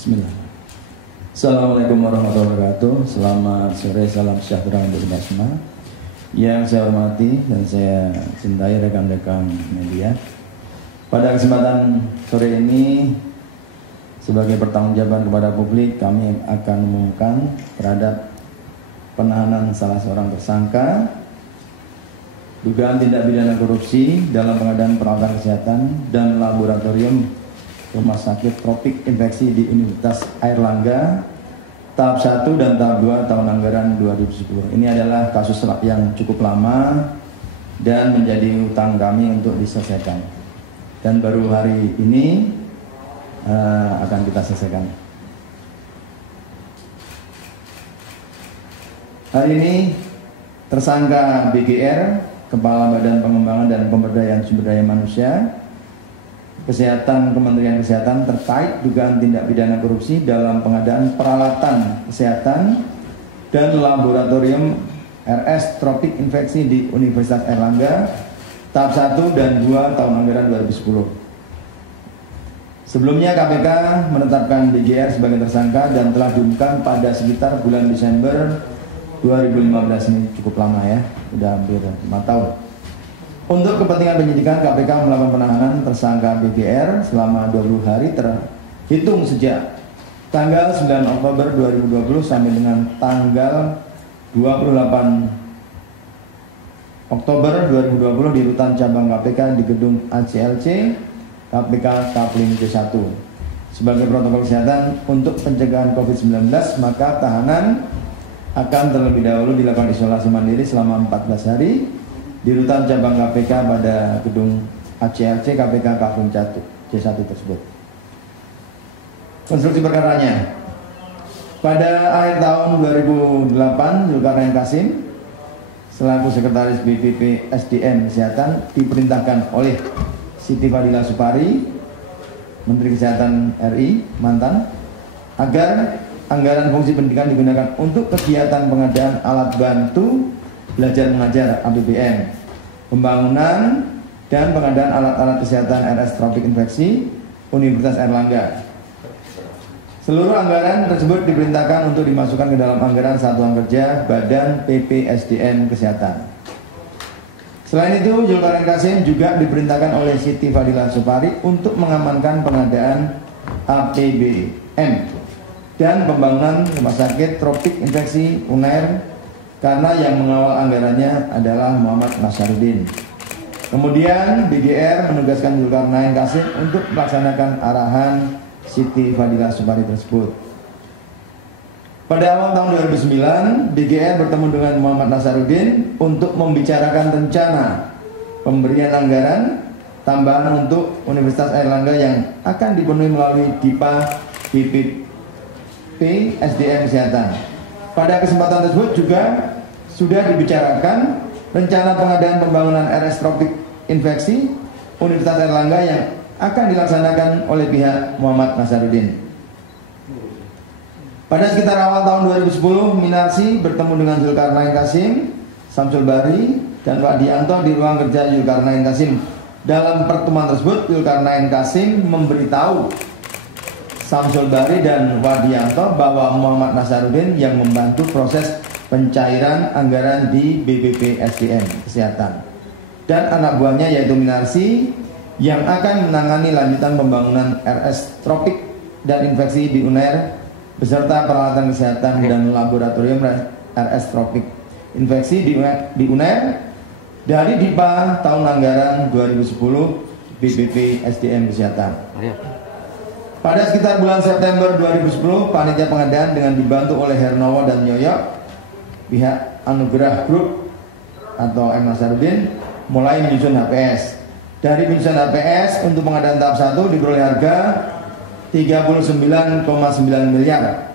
Bismillah. Assalamualaikum warahmatullahi wabarakatuh. Selamat sore, salam sejahtera untuk kita semua. Yang saya hormati dan saya cintai rekan-rekan media. Pada kesempatan sore ini, sebagai pertanggungjawaban kepada publik, kami akan mengumumkan terhadap penahanan salah seorang tersangka dugaan tindak pidana korupsi dalam pengadaan peralatan kesehatan dan laboratorium Rumah Sakit Tropik Infeksi di Universitas Airlangga tahap 1 dan tahap 2 tahun anggaran 2010. Ini adalah kasus yang cukup lama dan menjadi utang kami untuk diselesaikan. Dan baru hari ini akan kita selesaikan. Hari ini tersangka BGR, Kepala Badan Pengembangan dan Pemberdayaan Sumber Daya Manusia Kesehatan Kementerian Kesehatan terkait dugaan tindak pidana korupsi dalam pengadaan peralatan kesehatan dan laboratorium RS Tropik Infeksi di Universitas Airlangga tahap 1 dan 2 tahun anggaran 2010. Sebelumnya KPK menetapkan BGR sebagai tersangka dan telah diumumkan pada sekitar bulan Desember 2015. Ini cukup lama ya, sudah hampir 5 tahun. Untuk kepentingan penyidikan, KPK melakukan penahanan tersangka BGR selama 20 hari terhitung sejak tanggal 9 Oktober 2020 sampai dengan tanggal 28 Oktober 2020 di rutan cabang KPK di gedung ACLC KPK Kapling C1. Sebagai protokol kesehatan untuk pencegahan COVID-19, maka tahanan akan terlebih dahulu dilakukan isolasi mandiri selama 14 hari di rutan cabang KPK pada gedung ACLC KPK Kapling C1 tersebut. Konstruksi perkaranya, pada akhir tahun 2008, Zulkarnain Kasim selaku Sekretaris BPP SDM Kesehatan diperintahkan oleh Siti Fadila Supari, Menteri Kesehatan RI mantan, agar anggaran fungsi pendidikan digunakan untuk kegiatan pengadaan alat bantu belajar mengajar APBN, pembangunan dan pengadaan alat-alat kesehatan RS Tropik Infeksi Universitas Airlangga. Seluruh anggaran tersebut diperintahkan untuk dimasukkan ke dalam anggaran satuan kerja Badan PPSDM Kesehatan. Selain itu, Zulkarnain Kasim juga diperintahkan oleh Siti Fadila Supari untuk mengamankan pengadaan APBN dan pembangunan Rumah Sakit Tropik Infeksi UNAIR karena yang mengawal anggarannya adalah Muhammad Nasaruddin. Kemudian BGR menugaskan Zulkarnain Kasim untuk melaksanakan arahan Siti Fadila Supari tersebut. Pada awal tahun 2009, BGR bertemu dengan Muhammad Nasaruddin untuk membicarakan rencana pemberian anggaran tambahan untuk Universitas Airlangga yang akan dipenuhi melalui DIPA BPP SDM Kesehatan. Pada kesempatan tersebut juga sudah dibicarakan rencana pengadaan pembangunan RS Tropik Infeksi Universitas Airlangga yang akan dilaksanakan oleh pihak Muhammad Nasaruddin. Pada sekitar awal tahun 2010, Minarsi bertemu dengan Zulkarnain Kasim, Samsul Bari, dan Wadianto di ruang kerja Zulkarnain Kasim. Dalam pertemuan tersebut, Zulkarnain Kasim memberitahu Samsul Bari dan Wadianto bahwa Muhammad Nasaruddin yang membantu proses pencairan anggaran di BPP SDM Kesehatan dan anak buahnya yaitu Minarsi yang akan menangani lanjutan pembangunan RS Tropik dan Infeksi di UNAIR beserta peralatan kesehatan dan laboratorium RS Tropik Infeksi di UNAIR dari DIPA tahun anggaran 2010 BPP SDM Kesehatan. Pada sekitar bulan September 2010, panitia pengadaan dengan dibantu oleh Hernowo dan Yoyo, pihak Anugerah Group atau M. Nasaruddin mulai menyusun HPS. Dari penyusunan HPS untuk pengadaan tahap 1 diperoleh harga 39,9 miliar.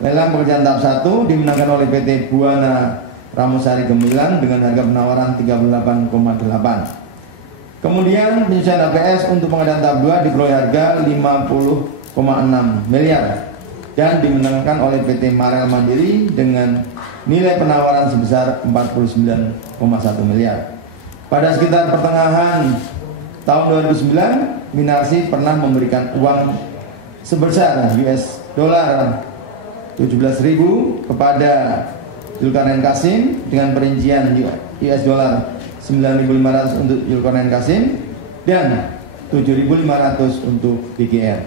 Lelang pekerjaan tahap 1 dimenangkan oleh PT Buana Ramosari Gemilang dengan harga penawaran 38,8. Kemudian penyusunan HPS untuk pengadaan tahap 2 diperoleh harga 50,6 miliar dan dimenangkan oleh PT Marel Mandiri dengan nilai penawaran sebesar 49,1 miliar. Pada sekitar pertengahan tahun 2009, Minarsi pernah memberikan uang sebesar US dollar 17.000 kepada Zulkarnain Qasim dengan perincian US dollar 9.500 untuk Zulkarnain Qasim dan 7.500 untuk BGR.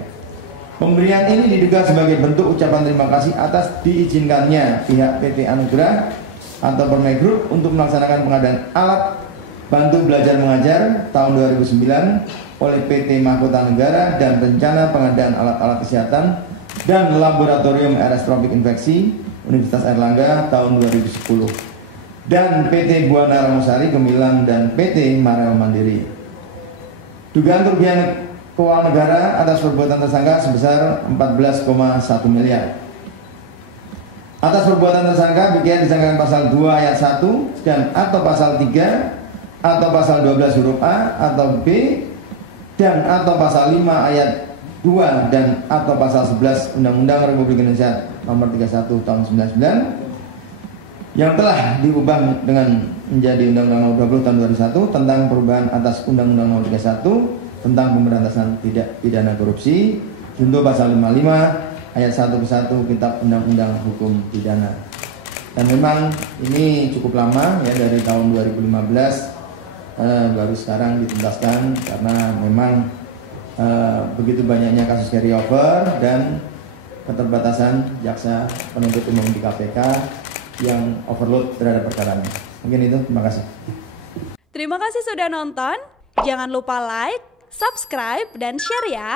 Pemberian ini diduga sebagai bentuk ucapan terima kasih atas diizinkannya pihak PT Anugerah atau Permai Group untuk melaksanakan pengadaan alat bantu belajar mengajar tahun 2009 oleh PT Mahkota Negara dan rencana pengadaan alat-alat kesehatan dan laboratorium RS Tropik Infeksi Universitas Airlangga tahun 2010 dan PT Buana Ramosari Gemilang dan PT Marel Mandiri. Dugaan kerugian keuangan negara atas perbuatan tersangka sebesar 14,1 miliar. Atas perbuatan tersangka BGR disangkakan pasal 2 ayat 1 dan atau pasal 3 atau pasal 12 huruf A atau B dan atau pasal 5 ayat 2 dan atau pasal 11 Undang-Undang Republik Indonesia Nomor 31 Tahun 99 yang telah diubah dengan menjadi Undang-Undang Nomor 20 Tahun 2001 tentang perubahan atas Undang-Undang Nomor 31 tentang pemberantasan tidak pidana korupsi, junto pasal 55 ayat 1 ke 1 Kitab Undang-Undang Hukum Pidana. Dan memang ini cukup lama ya, dari tahun 2015 baru sekarang dituntaskan karena memang begitu banyaknya kasus carry over dan keterbatasan jaksa penuntut umum di KPK yang overload terhadap perkaranya. Mungkin itu, terima kasih. Terima kasih sudah nonton. Jangan lupa like, subscribe, dan share ya.